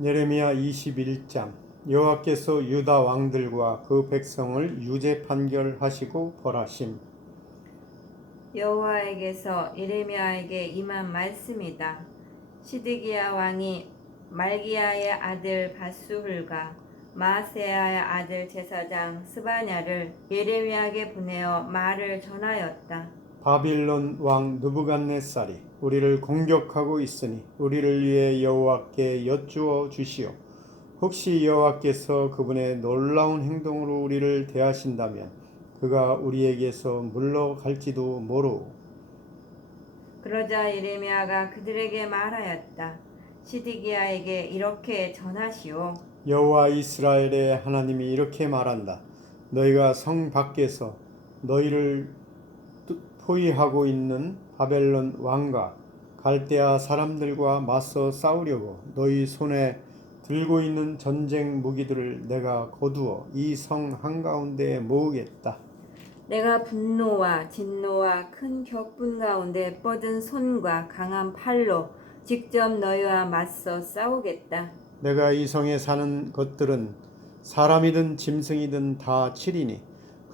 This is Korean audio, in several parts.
예레미야 21장 여호와께서 유다 왕들과 그 백성을 유죄 판결하시고 벌하심 여호와에게서 예레미야에게 임한 말씀이다. 시드기야 왕이 말기야의 아들 바수훌과 마세야의 아들 제사장 스바냐를 예레미야에게 보내어 말을 전하였다. 바빌론 왕 느부갓네살이 우리를 공격하고 있으니 우리를 위해 여호와께 여쭈어 주시오 혹시 여호와께서 그분의 놀라운 행동으로 우리를 대하신다면 그가 우리에게서 물러갈지도 모르오 그러자 예레미야가 그들에게 말하였다. 시드기야에게 이렇게 전하시오. 여호와 이스라엘의 하나님이 이렇게 말한다. 너희가 성 밖에서 너희를 뜨- 포위하고 있는 바벨론 왕과 갈대아 사람들과 맞서 싸우려고 너희 손에 들고 있는 전쟁 무기들을 내가 거두어 이 성 한가운데에 모으겠다. 내가 분노와 진노와 큰 격분 가운데 뻗은 손과 강한 팔로 직접 너희와 맞서 싸우겠다. 내가 이 성에 사는 것들은 사람이든 짐승이든 다 치리니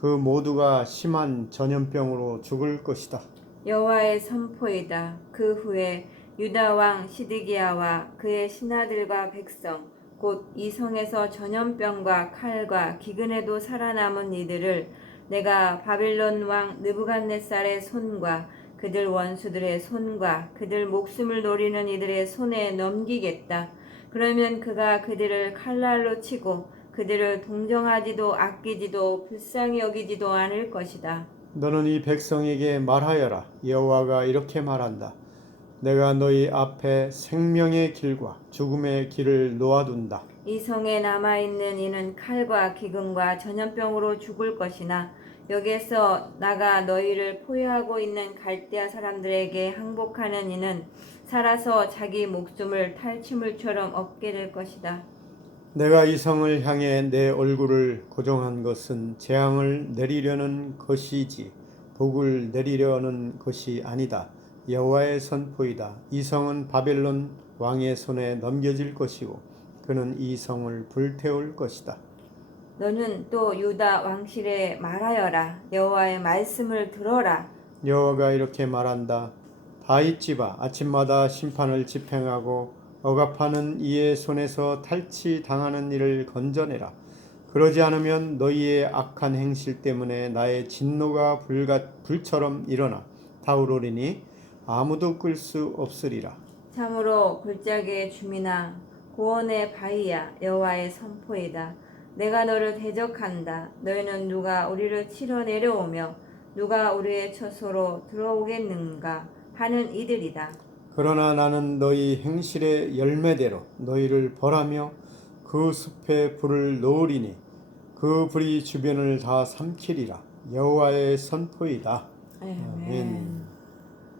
그 모두가 심한 전염병으로 죽을 것이다. 여호와의 선포이다. 그 후에 유다 왕 시드기야와 그의 신하들과 백성 곧 이 성에서 전염병과 칼과 기근에도 살아남은 이들을 내가 바빌론 왕 느부갓네살의 손과 그들 원수들의 손과 그들 목숨을 노리는 이들의 손에 넘기겠다. 그러면 그가 그들을 칼날로 치고 그들을 동정하지도 아끼지도 불쌍히 여기지도 않을 것이다. 너는 이 백성에게 말하여라. 여호와가 이렇게 말한다. 내가 너희 앞에 생명의 길과 죽음의 길을 놓아둔다. 이 성에 남아 있는 이는 칼과 기근과 전염병으로 죽을 것이나 여기에서 나가 너희를 포위하고 있는 갈대아 사람들에게 항복하는 이는 살아서 자기 목숨을 탈취물처럼 얻게 될 것이다. 내가 이 성을 향해 내 얼굴을 고정한 것은 재앙을 내리려는 것이지 복을 내리려는 것이 아니다. 여호와의 선포이다. 이 성은 바벨론 왕의 손에 넘겨질 것이고 그는 이 성을 불태울 것이다. 너는 또 유다 왕실에 말하여라. 여호와의 말씀을 들어라. 여호와가 이렇게 말한다. 다윗 집아 아침마다 심판을 집행하고 억압하는 이의 손에서 탈취 당하는 이를 건져내라. 그러지 않으면 너희의 악한 행실 때문에 나의 진노가 불가, 불처럼 일어나 타오르리니 아무도 끌 수 없으리라. 참으로 골짜기의 주민아 고원의 바위야 여호와의 선포이다 내가 너를 대적한다 너희는 누가 우리를 치러 내려오며 누가 우리의 처소로 들어오겠는가 하는 이들이다 그러나 나는 너희 행실의 열매대로 너희를 벌하며 그 숲에 불을 놓으리니 그 불이 주변을 다 삼키리라. 여호와의 선포이다. 아멘. 아멘.